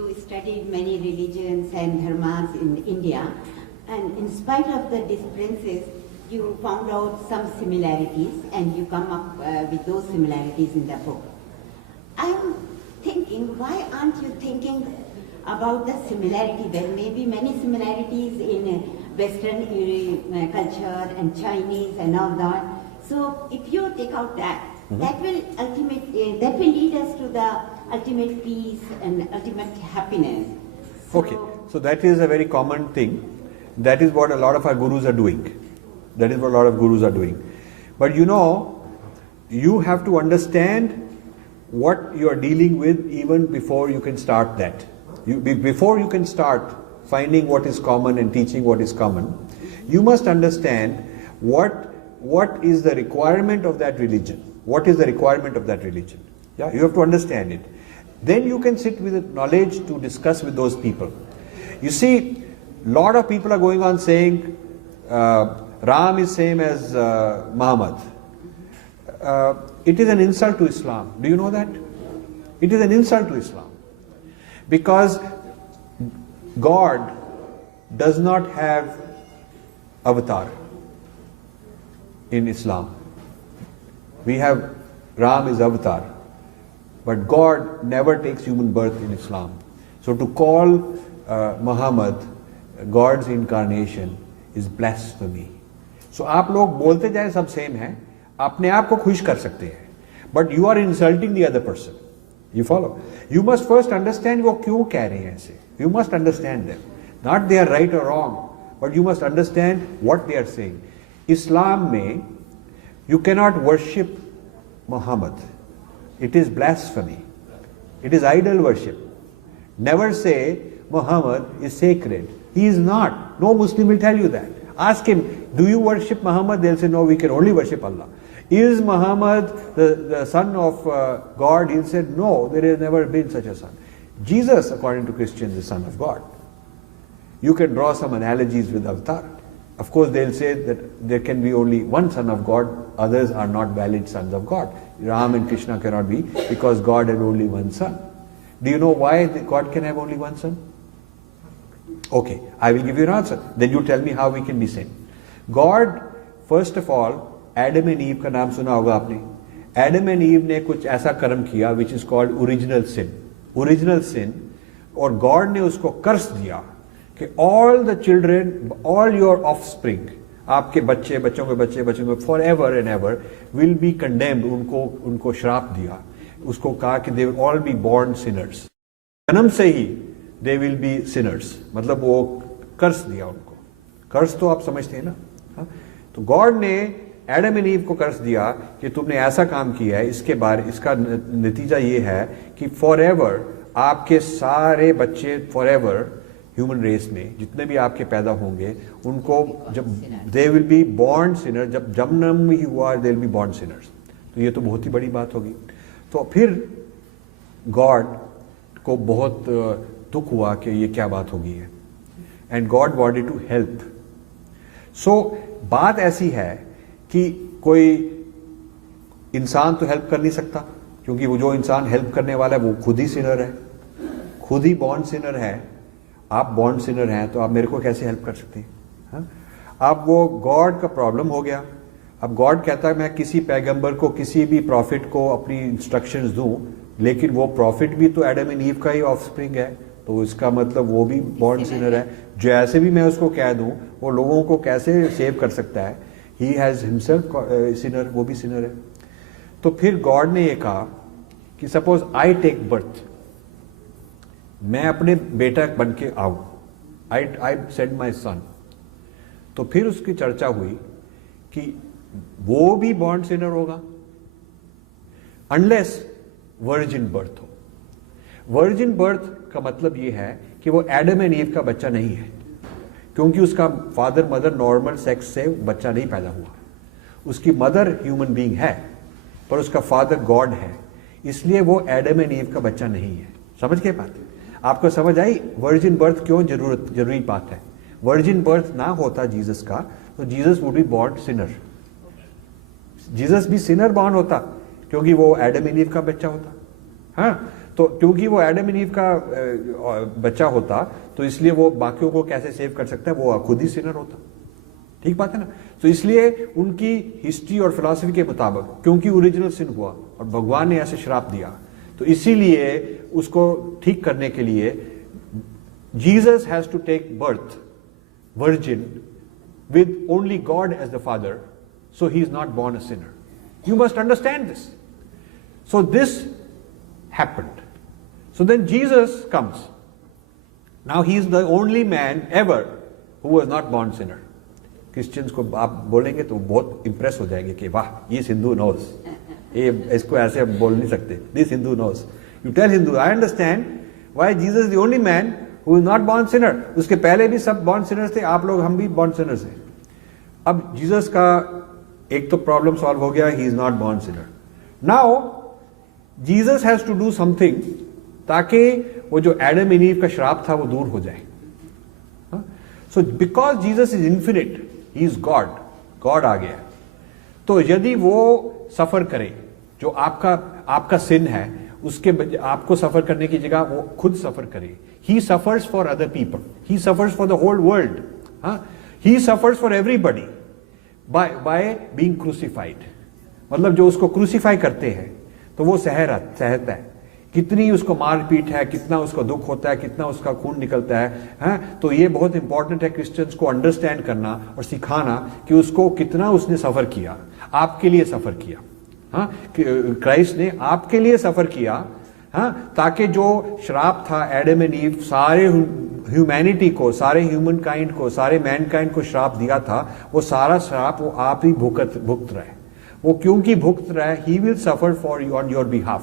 you studied many religions and dharmas in India, and in spite of the differences, you found out some similarities, and you come up with those similarities in the book. I'm thinking, why aren't you thinking about the similarity? There may be many similarities in Western culture and Chinese and all that. So if you take out that, that will lead us to the ultimate peace and ultimate happiness. Okay, so that is a very common thing. That is what a lot of our gurus are doing. That is what a lot of gurus are doing. But you know, you have to understand what you are dealing with even before you can start that. Before you can start finding what is common and teaching what is common, you must understand what is the requirement of that religion. What is the requirement of that religion? Yeah, you have to understand it. Then you can sit with knowledge to discuss with those people. You see, a lot of people are going on saying Ram is same as Muhammad. It is an insult to Islam. Do you know that? It is an insult to Islam. Because God does not have avatar in Islam. We have Ram is avatar. But God never takes human birth in Islam. So to call Muhammad God's incarnation is blasphemy. So आप लोग बोलते जाए सब same है, अपने आप को खुश कर सकते हैं, but you are insulting the other person. You follow? You must first understand वो क्यों कह रहे हैं ऐसे. You must understand them. Not they are right or wrong, but you must understand what they are saying. Islam में you cannot worship Muhammad. It is blasphemy. It is idol worship. Never say Muhammad is sacred. He is not. No Muslim will tell you that. Ask him, do you worship Muhammad? They'll say, no, we can only worship Allah. Is Muhammad the son of God? He'll say, no, there has never been such a son. Jesus, according to Christians, is the son of God. You can draw some analogies with Avatar. Of course, they'll say that there can be only one son of God, others are not valid sons of God. Ram and Krishna cannot be because God had only one son. Do you know why God can have only one son? Okay, I will give you an answer. Then you tell me how we can be same. God, first of all, Adam and Eve का नाम सुना होगा आपने. Adam and Eve ने कुछ ऐसा कर्म किया which is called original sin. Original sin. और God ने उसको कर्स दिया कि all the children, all your offspring, आपके बच्चे, बच्चों के बच्चे, बच्चों के forever and ever will be condemned. उनको श्राप दिया. उसको कहा कि they will all be born sinners. जन्म से ही they will be sinners. मतलब वो कर्स दिया उनको. कर्स तो आप समझते हैं ना. तो गॉड ने एडम एंड ईव को कर्स दिया कि तुमने ऐसा काम किया है, इसके बारे इसका नतीजा ये है कि फॉरएवर आपके सारे बच्चे फॉरएवर ह्यूमन रेस में जितने भी आपके पैदा होंगे उनको जब they will be born Sinner, जब जन्म ही हुआ they will be born Sinners. तो ये तो बहुत ही बड़ी बात होगी. तो फिर गॉड को बहुत दुख हुआ कि ये क्या बात होगी है, and God wanted to help. So बात ऐसी है कि कोई इंसान तो हेल्प कर नहीं सकता, क्योंकि वो जो इंसान हेल्प करने वाला है वो खुद ही सिनर है, खुद ही बॉर्न सिनर है. आप बॉर्न सिनर हैं तो आप मेरे को कैसे हेल्प कर सकते हैं? अब वो गॉड का प्रॉब्लम हो गया. अब गॉड कहता है मैं किसी पैगंबर को, किसी भी प्रॉफिट को अपनी इंस्ट्रक्शंस दूं, लेकिन वो प्रॉफिट भी तो एडम एंड ईव का ही ऑफस्प्रिंग है, तो इसका मतलब वो भी बॉर्न सिनर है. जैसे भी मैं उसको कह दूं वो लोगों को कैसे सेव कर सकता है? ही हैज हिमसेल्फ सिनर, वो भी सिनर है. तो फिर गॉड ने ये कहा कि सपोज आई टेक बर्थ, मैं अपने बेटा बन के आऊं, आई सेंड माई सन. तो फिर उसकी चर्चा हुई कि वो भी बॉर्न सिनर होगा अनलेस वर्जिन बर्थ हो. वर्जिन बर्थ का मतलब ये है कि वो एडम एंड ईव का बच्चा नहीं है, क्योंकि उसका फादर मदर नॉर्मल सेक्स से बच्चा नहीं पैदा हुआ. उसकी मदर ह्यूमन बीइंग है पर उसका फादर गॉड है, इसलिए वो एडम एंड ईव का बच्चा नहीं है. समझ के बात? आपको समझ आई वर्जिन बर्थ क्यों जरूरी बात है? वर्जिन बर्थ ना होता जीसस का तो Jesus would be born Sinner. Jesus भी सिनर बॉर्न होता क्योंकि वो एडम एंड ईव का बच्चा होता. हाँ, तो क्योंकि वो एडम एंड ईव का बच्चा होता, तो इसलिए वो बाकियों को कैसे सेव कर सकता है, वो खुद ही सिनर होता। ठीक बात है ना। तो इसलिए उनकी हिस्ट्री और फिलॉसफी के मुताबिक, क्योंकि ओरिजिनल सिन हुआ और भगवान ने ऐसे श्राप दिया, तो इसीलिए उसको ठीक करने के लिए Jesus has to take birth virgin with only God as the father, so he is not born a sinner. You must understand this. So this happened. So then Jesus comes. Now he is the only man ever who was not born sinner. Christians को आप बोलेंगे तो बहुत impress हो जाएंगे कि वाह, ये हिंदू knows. ये इसको ऐसे हम बोल नहीं सकते. This Hindu knows. You tell Hindu, I understand why Jesus is the only man who is not born sinner. उसके पहले भी सब born sinners थे, आप लोग हम भी born sinners हैं. अब जीसस का एक तो प्रॉब्लम सॉल्व हो गया, he is not born sinner. Now Jesus has to do something ताकि वो जो एडम एंड ईव का श्राप था वो दूर हो जाए. So because Jesus is infinite, he is God, God आ गया. तो यदि वो सफर करे, जो आपका सिन है, उसके आपको सफर करने की जगह वो खुद सफर करे. He suffers for other people. He suffers for the whole world. He suffers for everybody by being crucified. मतलब जो उसको क्रूसीफाई करते हैं तो वो सहता है. कितनी उसको मारपीट है, कितना उसको दुख होता है, कितना उसका खून निकलता है. तो ये बहुत इंपॉर्टेंट है क्रिश्चियंस को अंडरस्टैंड करना और सिखाना कि उसको कितना उसने सफर किया, आपके लिए सफर किया. क्राइस्ट ने आपके लिए सफर किया, ताकि जो श्राप था एडम एंड ईव, सारे ह्यूमैनिटी को, सारे ह्यूमन काइंड को, सारे मैनकाइंड को श्राप दिया था, वो सारा श्राप वो आप ही भुगत रहे. वो क्योंकि भुगत रहे, he will suffer for you on your behalf.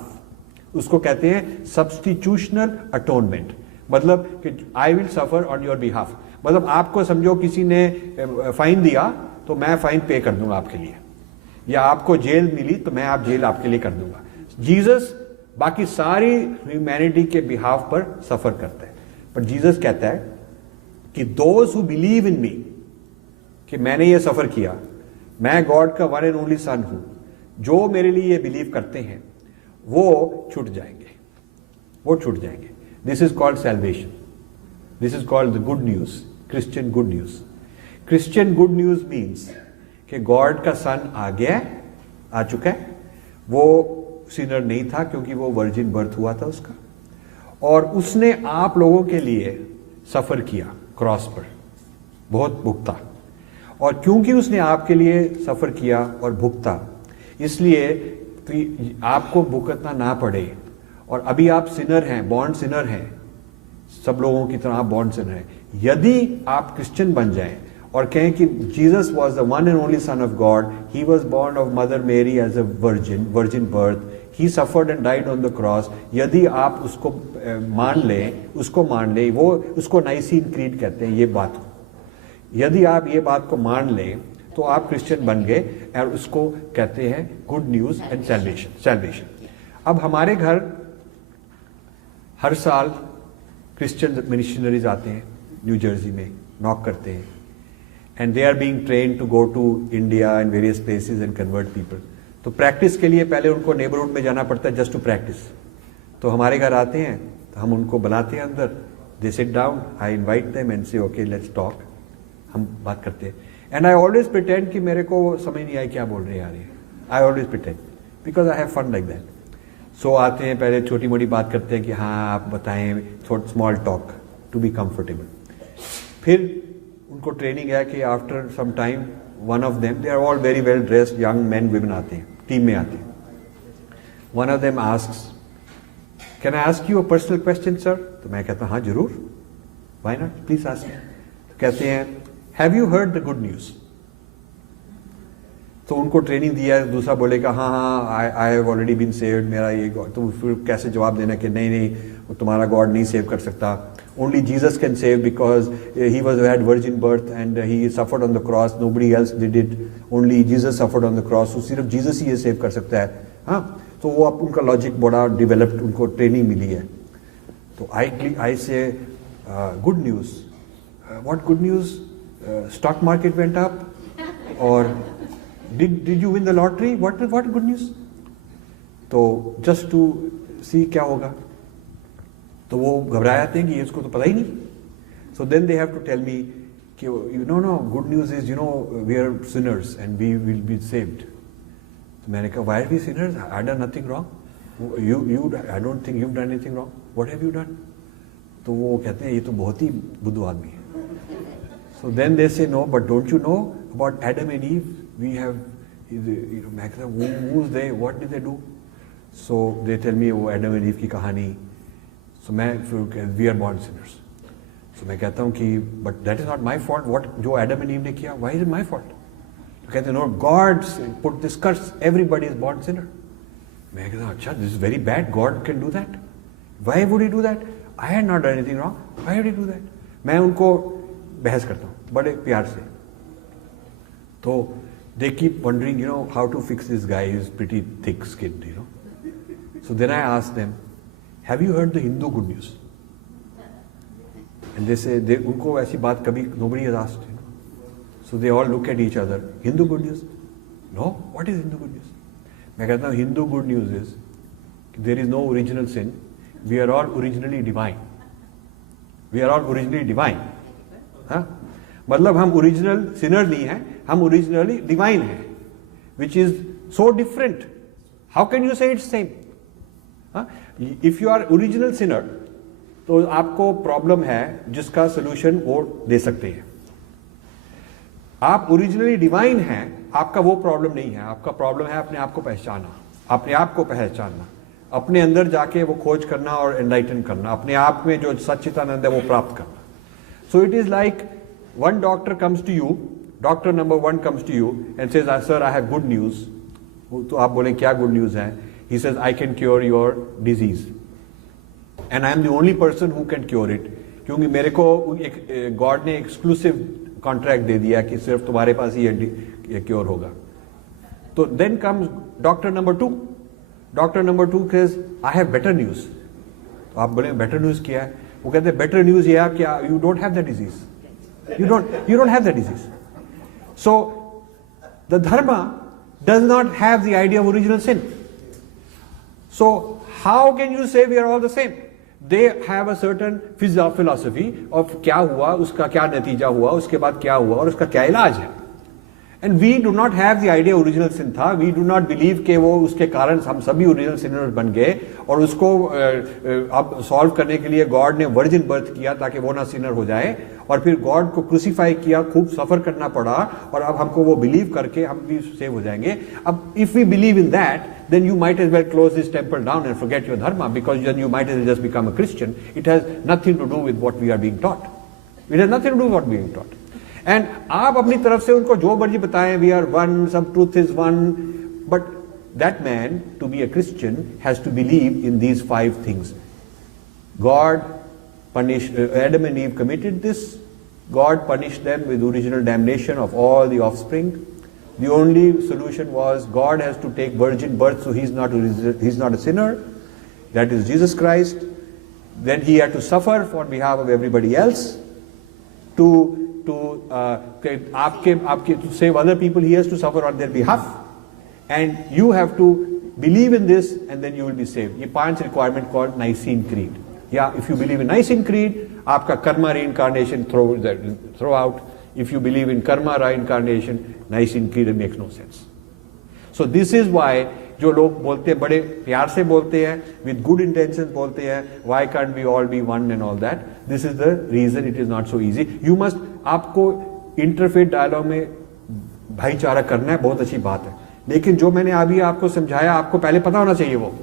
उसको कहते हैं सब्स्टिट्यूशनल अटोनमेंट. मतलब कि I will suffer on your behalf. मतलब आपको समझो किसी ने फाइन दिया तो मैं फाइन पे कर दूंगा आपके लिए, या आपको जेल मिली तो मैं आप जेल आपके लिए कर दूंगा. जीसस बाकी सारी ह्यूमैनिटी के बिहाफ पर सफर करता है. पर जीसस कहता है कि दोज हु बिलीव इन मी, कि मैंने ये सफर किया, मैं गॉड का वन एंड ओनली सन हूं, जो मेरे लिए ये बिलीव करते हैं वो छूट जाएंगे, वो छूट जाएंगे. This is called salvation. This is called the good news, Christian good news. Christian good news means कि गॉड का सन आ गया, आ चुका है. वो सिनर नहीं था क्योंकि वो वर्जिन बर्थ हुआ था उसका, और उसने आप लोगों के लिए सफर किया क्रॉस पर, बहुत भुगता. और क्योंकि उसने आपके लिए सफर किया और भुगता, इसलिए तो आपको भुगतना ना पड़े. और अभी आप सिनर हैं, बॉर्न सिनर हैं, सब लोगों की तरह आप बॉर्न सिनर हैं. यदि आप क्रिश्चियन बन जाएं और कहें कि Jesus was the one and only son of God, he was born of mother Mary as a virgin birth, he suffered and died on the cross. यदि आप उसको मान लें, वो उसको नाइसीन क्रीड कहते हैं ये बात को. यदि आप ये बात को मान लें तो आप क्रिश्चियन बन गए, और उसको कहते हैं गुड न्यूज एंड सैल्वेशन. अब हमारे घर हर साल क्रिश्चियन मिशनरीज आते हैं न्यू जर्सी में, नॉक करते हैं, and they are being trained to go to India and various places and convert people. तो प्रैक्टिस के लिए पहले उनको नेबरहुड में जाना पड़ता है जस्ट टू प्रैक्टिस. तो हमारे घर आते हैं तो हम उनको बुलाते हैं अंदर, they sit down, I invite them and से ओके लेट्स टॉक. हम बात करते हैं, एंड आई ऑलवेज प्रिटेंड कि मेरे को समझ नहीं आई क्या बोल रहे हैं यार ये. I always pretend because I have fun like that. So आते हैं, पहले छोटी मोटी बात करते हैं कि हाँ आप बताएं, थोड़ा small talk to be comfortable. फिर उनको ट्रेनिंग है कि after some time one of them, they are all very well dressed young man women आते हैं, टीम में आते हैं. One of them asks, can I ask you a personal question sir? तो मैं कहता हूँ हाँ जरूर, व्हाई नॉट, प्लीज आस्क. तो कहते हैं have you heard the good news? तो उनको ट्रेनिंग दिया, दूसरा बोलेगा हाँ I have already been saved, मेरा ये गॉड. तो फिर कैसे जवाब देना कि नहीं वो तुम्हारा गॉड नहीं सेव कर सकता. Only Jesus can save because he had virgin birth and he suffered on the cross. Nobody else did it. Only Jesus suffered on the cross. So सिर्फ Jesus ही ये सेव कर सकता है. हाँ, तो वो अब उनका लॉजिक बड़ा डेवलप्ड, उनको ट्रेनिंग मिली है. तो I say good news. What good news? Stock market went up, or did you win the lottery? What good news? तो just to see क्या होगा. तो वो घबरा जाते हैं कि इसको तो पता ही नहीं. So then they have to tell me, no, good news is, we are sinners and we will be saved. So मैंने कहा, why are we sinners? I done nothing wrong. I don't think you've done anything wrong. What have you done? तो वो कहते हैं ये तो बहुत ही बुद्धू आदमी है. So then they say, no, but don't you know about Adam and Eve? We have, मैं कहता हूँ, who's they? What did they do? So they tell me वो Adam and Eve की कहानी. So we are born sinners. So मैं कहता हूँ कि but that is not my fault. What जो Adam and Eve ने किया, why is it my fault? तो कहते हैं no, God put this curse. Everybody is born sinner. मैं कहता हूँ अच्छा, this is very bad. God can do that. Why would he do that? I had not done anything wrong. Why would he do that? मैं उनको बहस करता हूँ बड़े प्यार से. तो they keep wondering, how to fix this guy. He's pretty thick-skinned, So then I ask them, have you heard the Hindu good news? And they say, उनको ऐसी बात कभी nobody has asked. So they all look at each other. Hindu good news? No. What is Hindu good news? मैं कहता हूँ Hindu good news is there is no original sin. We are all originally divine. We are all originally divine. हाँ? मतलब हम original sinner नहीं हैं, हम originally divine हैं, which is so different. How can you say it's same? हाँ? If you are original sinner, तो आपको प्रॉब्लम है जिसका सोल्यूशन वो दे सकते हैं. आप ओरिजिनली डिवाइन हैं, आपका वो प्रॉब्लम नहीं है. आपका प्रॉब्लम है अपने आप को पहचानना, अपने आप को पहचानना, अपने अंदर जाके वो खोज करना और एनलाइटन करना, अपने आप में जो सच्चिदानंद है वो प्राप्त करना. So it is like one doctor comes to you, doctor number 1 comes to you and says sir I have good news. तो आप बोले क्या गुड न्यूज है? He says I can cure your disease and I am the only person who can cure it. क्योंकि मेरे को God ने exclusive contract दे दिया कि सिर्फ तुम्हारे पास ही ये क्योर होगा. तो then comes doctor number 2. Doctor number 2 says I have better news. तो आप बोले बेटर न्यूज क्या है? वो कहते हैं बेटर न्यूज ये क्या, you don't have the disease. You don't have the disease. So the dharma does not have the idea of original sin. So how can you say we are all the same? They have a certain philosophy of क्या हुआ, उसका क्या नतीजा हुआ, उसके बाद क्या हुआ और उसका क्या इलाज है. And we do not have the idea original sin था. We do not believe कि वो उसके कारण हम सभी original sinners बन गए और उसको अब सॉल्व करने के लिए गॉड ने वर्जिन बर्थ किया ताकि वो ना सिनर हो जाए और फिर गॉड को क्रूसीफाई किया, खूब सफर करना पड़ा और अब हमको वो बिलीव करके हम भी सेव हो जाएंगे. अब if we believe in that then you might as well close this temple down and forget your dharma, because then you might as well just become a Christian. It has nothing to do with what we are being taught. It has nothing to do with what we are being taught. And आप अपनी तरफ से उनको जो मर्जी बताएं, we are one, some truth is one, but that man, to be a Christian, has to believe in these 5 things. God punished, Adam and Eve committed this. God punished them with original damnation of all the offspring. The only solution was God has to take virgin birth, so he's not a sinner. That is Jesus Christ. Then he had to suffer on behalf of everybody else. To save other people, he has to suffer on their behalf. And you have to believe in this, and then you will be saved. ये 5 requirement called Nicene Creed. Yeah, if you believe in Nicene Creed, आपका karma reincarnation throw out. If you believe in karma reincarnation, Nicene Creed makes no sense. So this is why जो लोग बोलते हैं, बड़े प्यार से बोलते हैं, with good intentions बोलते हैं, why can't we all be one and all that? This is the reason it is not so easy. You must, आपको interfaith dialogue में भाईचारा करना है, बहुत अच्छी बात है. लेकिन जो मैंने अभी आपको समझाया, आपको पहले पता होना चाहिए वो.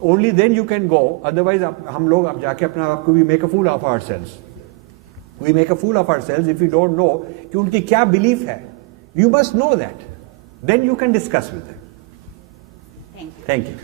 Only then you can go. Otherwise हम लोग अब जाके अपना आपको we make a fool of ourselves. We make a fool of ourselves if we don't know कि उनकी क्या belief है. You must know that. Then you can discuss with them. Thank you. Thank you.